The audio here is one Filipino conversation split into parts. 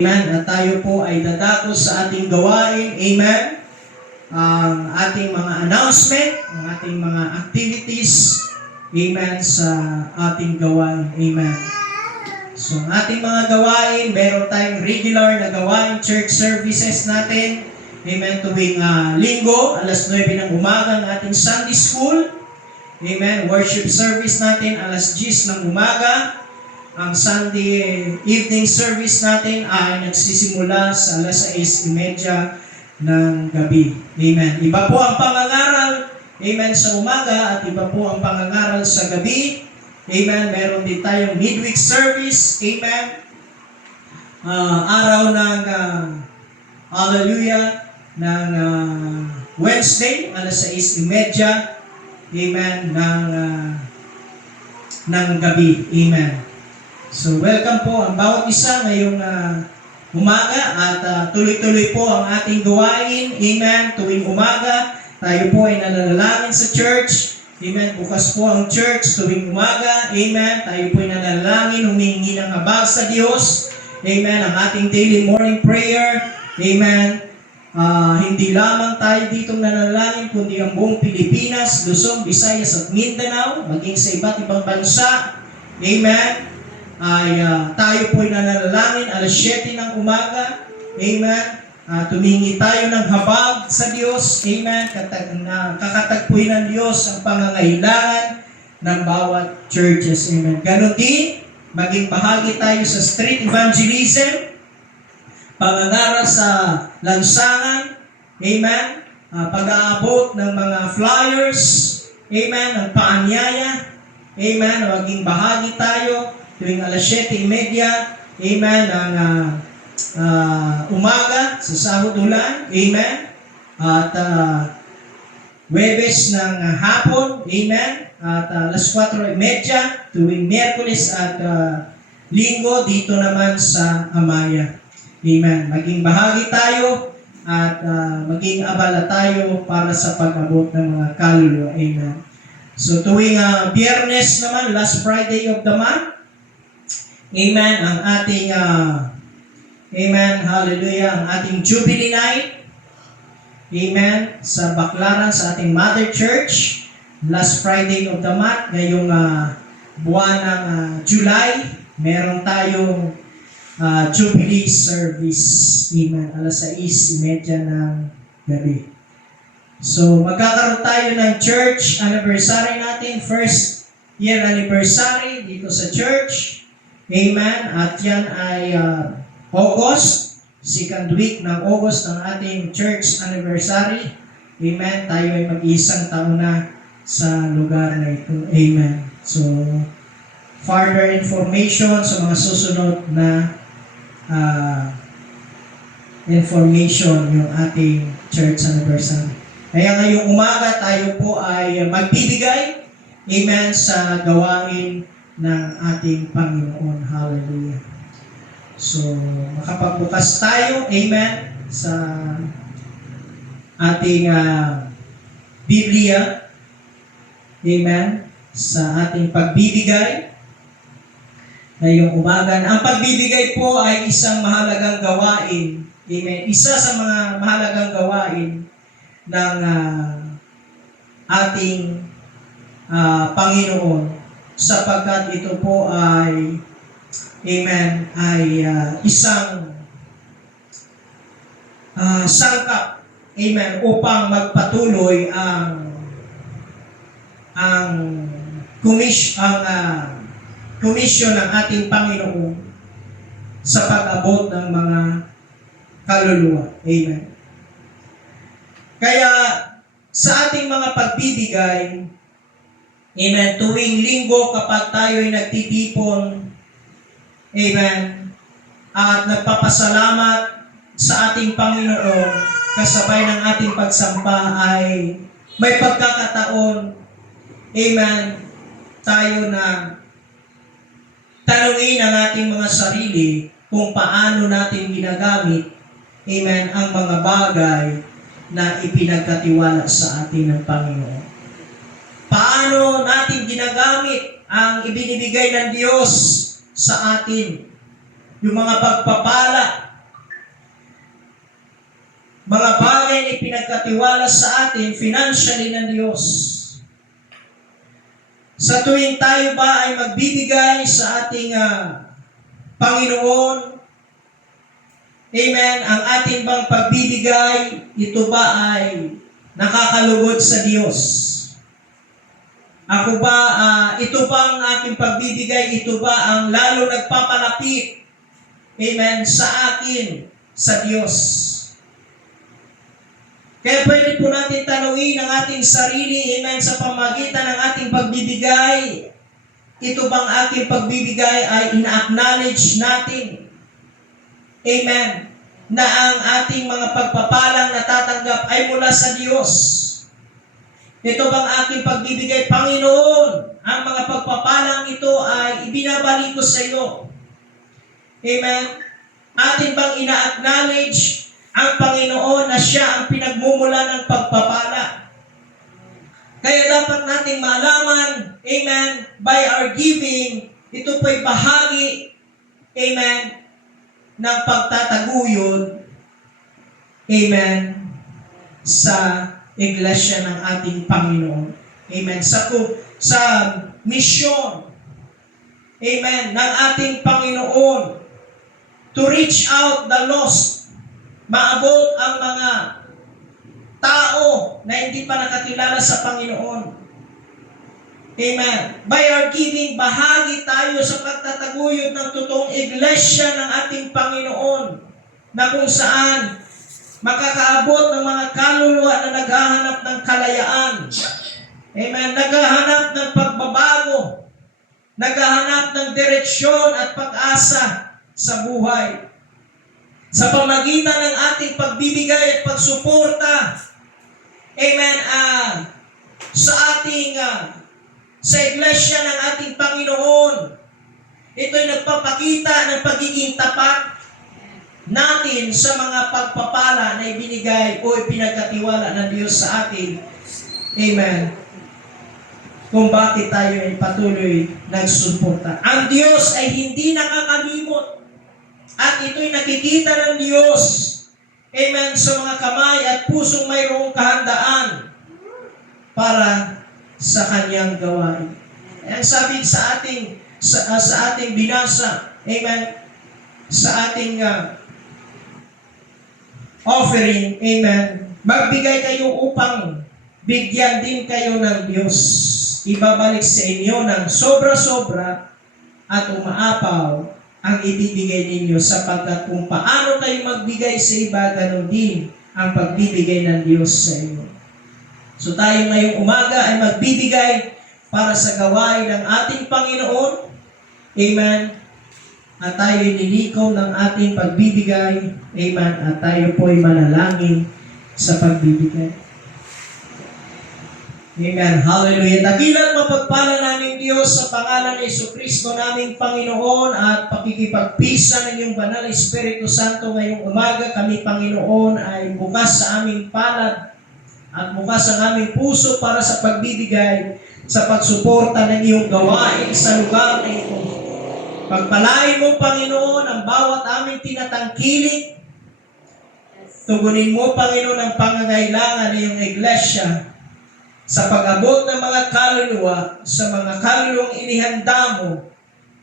Amen. At tayo po ay dadako sa ating gawain. Amen. Ang ating mga announcement, ang ating mga activities. Amen. Sa ating gawain. Amen. So, ang ating mga gawain, meron tayong regular na gawain, church services natin. Amen. Tuwing linggo, alas 9 ng umaga, ang ating Sunday school. Amen. Worship service natin, alas 10 ng umaga. Ang Sunday evening service natin ay nagsisimula sa alas 6:30 ng gabi. Amen. Iba po ang pangangaral, amen, sa umaga at iba po ang pangangaral sa gabi. Amen. Meron din tayong midweek service. Amen. Araw ng hallelujah ng Wednesday, alas 6:30. Amen. Ng gabi. Amen. So, welcome po ang bawat isa ngayong umaga at tuloy-tuloy po ang ating gawain. Amen. Tuwing umaga, tayo po ay nananalangin sa church. Amen. Bukas po ang church tuwing umaga. Amen. Tayo po ay nananalangin, humihingi ng habag sa Diyos. Amen. Ang ating daily morning prayer. Amen. Hindi lamang tayo dito nananalangin, kundi ang buong Pilipinas, Luzon, Visayas at Mindanao, maging sa iba't ibang bansa. Amen. Tayo po ay nananalangin alas 7 ng umaga. Amen. Tumingi tayo ng habag sa Diyos. Amen. Kakatagpuin ng Diyos ang pangangailangan ng bawat churches. Amen. Ganon din, maging bahagi tayo sa street evangelism, pangangaral sa lansangan. Amen. Pag-aabot ng mga flyers. Amen. Ng paanyaya. Amen. Maging bahagi tayo tuwing alas 7:30, amen, ang umaga sa sahod ulan, amen, at Webes ng hapon, amen, at alas 4:30 tuwing Miyerkules at Linggo dito naman sa Amaya. Amen. Maging bahagi tayo at maging abala tayo para sa pag-abot ng mga kaluluwa. Amen. So tuwing Biyernes naman, last Friday of the month, amen, ang ating, amen, hallelujah, ang ating Jubilee Night, amen, sa Baclaran, sa ating Mother Church, last Friday of the month, ngayong buwan ng July, meron tayong Jubilee Service, amen, alas 6:30 ng gabi. So, magkakaroon tayo ng church anniversary natin, first year anniversary dito sa church. Amen. At yan ay August, second week ng August ng ating church anniversary. Amen. Tayo ay mag-isang taon na sa lugar na ito. Amen. So, further information sa mga susunod na information yung ating church anniversary. Kaya ngayong umaga tayo po ay magbibigay, amen, sa gawain ng ating Panginoon. Hallelujah. So, makapagbukas tayo, amen, sa ating Biblia, amen, sa ating pagbibigay ngayong umaga. Ang pagbibigay po ay isang mahalagang gawain, amen, isa sa mga mahalagang gawain ng ating Panginoon, sapagkat ito po ay, amen, ay isang sangkap, amen, upang magpatuloy ang komisyon ng ating Panginoon sa pag-abot ng mga kaluluwa. Amen. Kaya sa ating mga pagbibigay, amen, tuwing linggo kapag tayo ay nagtitipon, amen, at nagpapasalamat sa ating Panginoon, kasabay ng ating pagsampa ay may pagkakataon, amen, tayo na tanungin ang ating mga sarili kung paano natin ginagamit, amen, ang mga bagay na ipinagkatiwala sa atin ng Panginoon. Paano natin ginagamit ang ibinibigay ng Diyos sa atin? Yung mga pagpapala, ipinagkatiwala sa atin financially ng Diyos. Sa tuwing tayo ba ay magbibigay sa ating Panginoon, amen, ang ating bang pagbibigay, ito ba ay nakakalugod sa Diyos? Ako ba, ito ba ang aking pagbibigay, ito ba ang lalo nagpapalapit, amen, sa akin, sa Diyos? Kaya pwede po natin tanungin ang ating sarili, amen, sa pamagitan ng ating pagbibigay, ito bang aking pagbibigay ay ina-acknowledge natin, amen, na ang ating mga pagpapalang natatanggap ay mula sa Diyos? Ito bang aking pagbibigay, Panginoon, ang mga pagpapalang ito ay ibinabalik ko sa iyo? Amen? Atin bang ina-acknowledge ang Panginoon na siya ang pinagmumula ng pagpapala? Kaya dapat nating malaman, amen, by our giving, ito po'y bahagi, amen, ng pagtataguyod, amen, sa iglesia ng ating Panginoon. Amen. Sa misyon, amen, ng ating Panginoon to reach out the lost, maabot ang mga tao na hindi pa nakakilala sa Panginoon. Amen. By our giving, bahagi tayo sa pagtataguyod ng totoong iglesia ng ating Panginoon na kung saan makakaabot ng mga kaluluwa na naghahanap ng kalayaan. Amen. Naghahanap ng pagbabago. Naghahanap ng direksyon at pag-asa sa buhay. Sa pamagitan ng ating pagbibigay at pagsuporta, amen, sa ating, sa iglesia ng ating Panginoon, ito'y nagpapakita ng pagiging tapat natin sa mga pagpapala na ibinigay o ipinagkatiwala ng Diyos sa atin. Amen. Kung bakit tayo ay patuloy nagsuporta. Ang Diyos ay hindi nakakalimot. At ito'y nakikita ng Diyos. Amen. Sa mga kamay at pusong mayroong kahandaan para sa kanyang gawain. Ang sabi sa ating binasa, amen, sa ating offering, amen, magbigay kayo upang bigyan din kayo ng Diyos. Ibabalik sa inyo ng sobra-sobra at umaapaw ang ibibigay ninyo, sapagkat kung paano kayo magbigay sa iba, ganoon din ang pagbibigay ng Diyos sa inyo. So tayo ngayong umaga ay magbibigay para sa gawain ng ating Panginoon. Amen. At tayo nilikaw ng ating pagbibigay. Amen. At tayo po ay manalangin sa pagbibigay. Amen. Hallelujah. Dakilang mapagpala namin Diyos sa pangalan ni Jesucristo naming Panginoon at pakikipagpisa ng iyong banal Espiritu Santo ngayong umaga. Kami, Panginoon, ay bukas sa aming palad at bukas ang aming puso para sa pagbibigay sa pagsuporta ng iyong gawain sa lugar na ito. Pagpalain mo, Panginoon, ang bawat aming tinatangkilik. Tugunin mo, Panginoon, ang pangangailangan ng iyong iglesia sa pag-abot ng mga kaluluwa, sa mga kaluluwang inihanda mo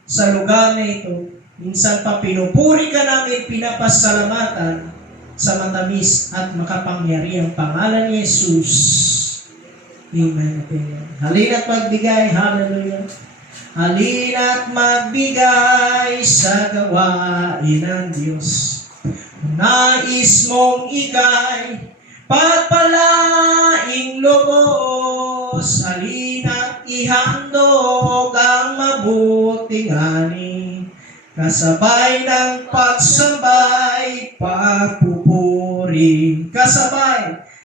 sa lugar na ito. Minsan pa pinupuri ka namin, pinapasalamatan sa matamis at makapangyarihang pangalan ni Jesus. Amen. Halina't magbigay. Hallelujah. Halina't magbigay sa gawain ng Diyos. Nais mong ika'y pagpalaing lubos. Halina't ihandog ang mabuting ani, kasabay ng pagsambay, pagpupuri. Kasabay